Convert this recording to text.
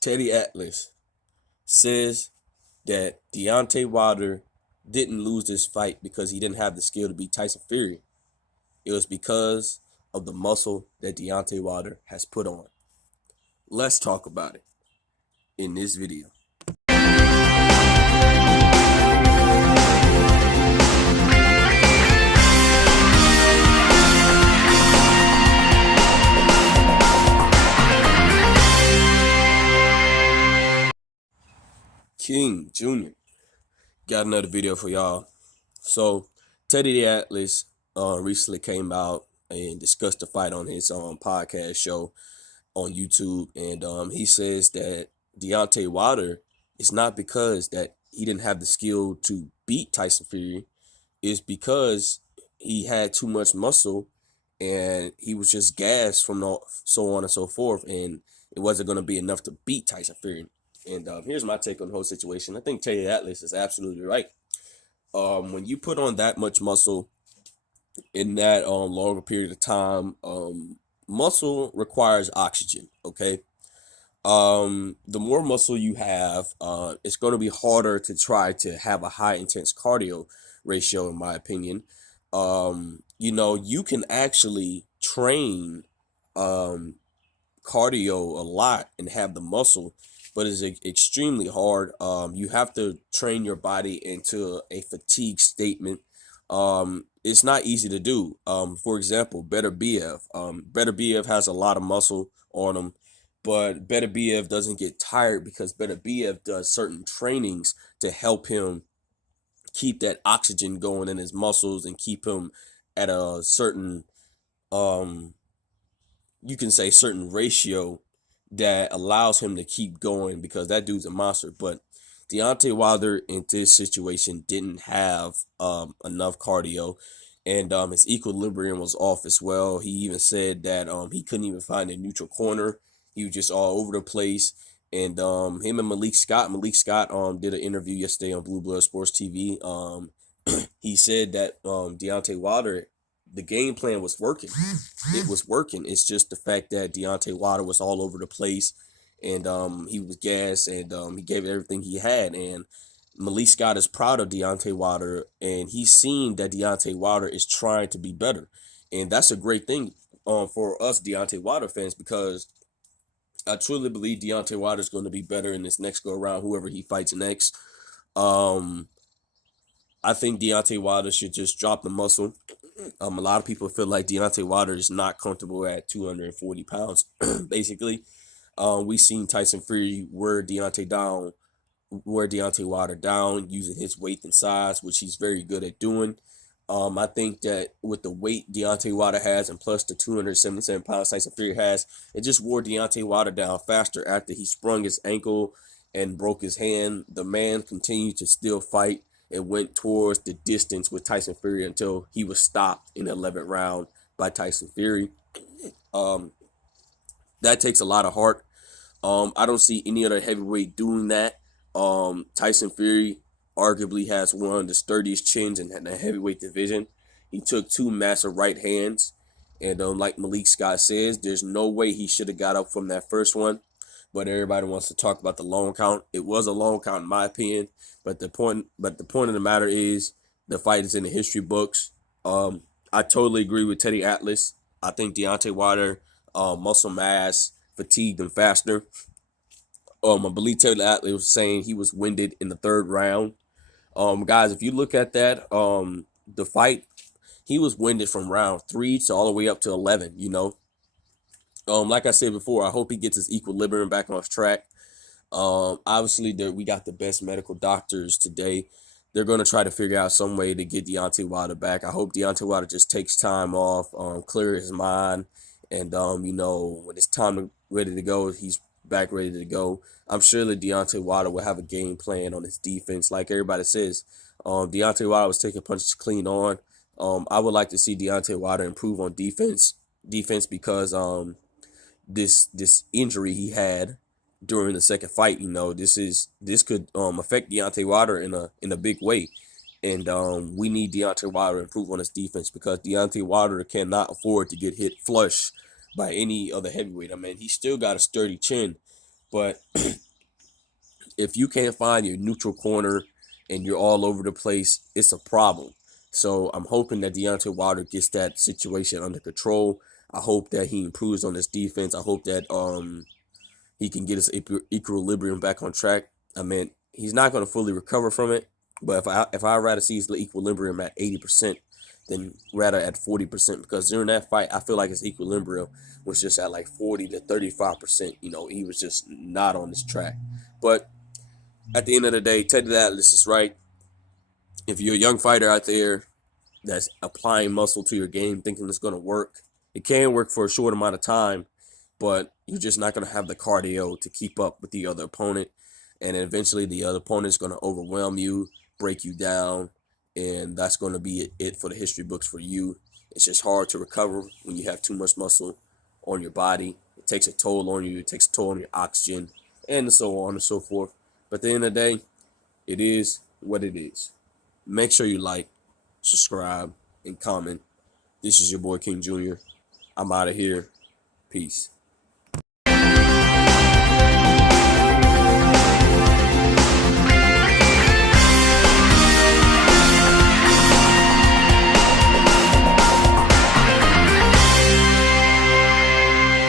Teddy Atlas says that Deontay Wilder didn't lose this fight because he didn't have the skill to beat Tyson Fury. It was because of the muscle that Deontay Wilder has put on. Let's talk about it in this video. King Jr. got another video for y'all. So Teddy Atlas recently came out and discussed the fight on his podcast show on YouTube, and he says that Deontay Wilder is not because that he didn't have the skill to beat Tyson Fury, is because he had too much muscle and he was just gassed from so on and so forth, and it wasn't going to be enough to beat Tyson Fury. And here's my take on the whole situation. I think Teddy Atlas is absolutely right. When you put on that much muscle in that longer period of time, muscle requires oxygen. Okay. The more muscle you have, it's going to be harder to try to have a high intense cardio ratio, in my opinion. You can actually train cardio a lot and have the muscle, but it's extremely hard. You have to train your body into a fatigue statement. It's not easy to do. For example, Better BF. Better BF has a lot of muscle on him, but Better BF doesn't get tired because Better BF does certain trainings to help him keep that oxygen going in his muscles and keep him at a certain you can say certain ratio that allows him to keep going, because that dude's a monster. But Deontay Wilder in this situation didn't have enough cardio, and his equilibrium was off as well. He even said that he couldn't even find a neutral corner. He was just all over the place. And him and Malik Scott did an interview yesterday on Blue Blood Sports TV. He said that Deontay Wilder, the game plan was working. It was working. It's just the fact that Deontay Wilder was all over the place, and he was gassed, and he gave it everything he had. And Malik Scott is proud of Deontay Wilder, and he's seen that Deontay Wilder is trying to be better. And that's a great thing for us Deontay Wilder fans, because I truly believe Deontay Wilder is going to be better in this next go around, whoever he fights next. I think Deontay Wilder should just drop the muscle. A lot of people feel like Deontay Wilder is not comfortable at 240 pounds. Basically, we've seen Tyson Fury wear Deontay Wilder down using his weight and size, which he's very good at doing. I think that with the weight Deontay Wilder has, and plus the 277 pounds Tyson Fury has, it just wore Deontay Wilder down faster after he sprung his ankle and broke his hand. The man continued to still fight and went towards the distance with Tyson Fury until he was stopped in the 11th round by Tyson Fury. That takes a lot of heart. I don't see any other heavyweight doing that. Tyson Fury arguably has one of the sturdiest chins in the heavyweight division. He took two massive right hands, and like Malik Scott says, there's no way he should have got up from that first one. But everybody wants to talk about the long count. It was a long count in my opinion, but the point of the matter is the fight is in the history books. I totally agree with Teddy Atlas. I think Deontay Wilder, muscle mass, fatigued him faster. I believe Teddy Atlas was saying he was winded in the third round. Guys, if you look at that, the fight, he was winded from round 3 to all the way up to 11. Like I said before, I hope he gets his equilibrium back on track. Obviously, we got the best medical doctors today. They're going to try to figure out some way to get Deontay Wilder back. I hope Deontay Wilder just takes time off, clear his mind, and when it's ready to go, he's back ready to go. I'm sure that Deontay Wilder will have a game plan on his defense, like everybody says. Deontay Wilder was taking punches clean on. I would like to see Deontay Wilder improve on defense because this injury he had during the second fight, this could affect Deontay Wilder in a big way. And we need Deontay Wilder to improve on his defense, because Deontay Wilder cannot afford to get hit flush by any other heavyweight. I mean, he still got a sturdy chin, But if you can't find your neutral corner and you're all over the place, it's a problem. So I'm hoping that Deontay Wilder gets that situation under control. I hope that he improves on his defense. I hope that he can get his equilibrium back on track. I mean, he's not going to fully recover from it, but if I rather see his equilibrium at 80% than rather at 40%, because during that fight, I feel like his equilibrium was just at like 40 to 35%. You know, he was just not on this track. But at the end of the day, Teddy Atlas is right. If you're a young fighter out there that's applying muscle to your game, thinking it's going to work, it can work for a short amount of time, but you're just not going to have the cardio to keep up with the other opponent. And eventually the other opponent is going to overwhelm you, break you down, and that's going to be it for the history books for you. It's just hard to recover when you have too much muscle on your body. It takes a toll on you. It takes a toll on your oxygen, and so on and so forth. But at the end of the day, it is what it is. Make sure you like, subscribe, and comment. This is your boy King Jr. I'm out of here. Peace.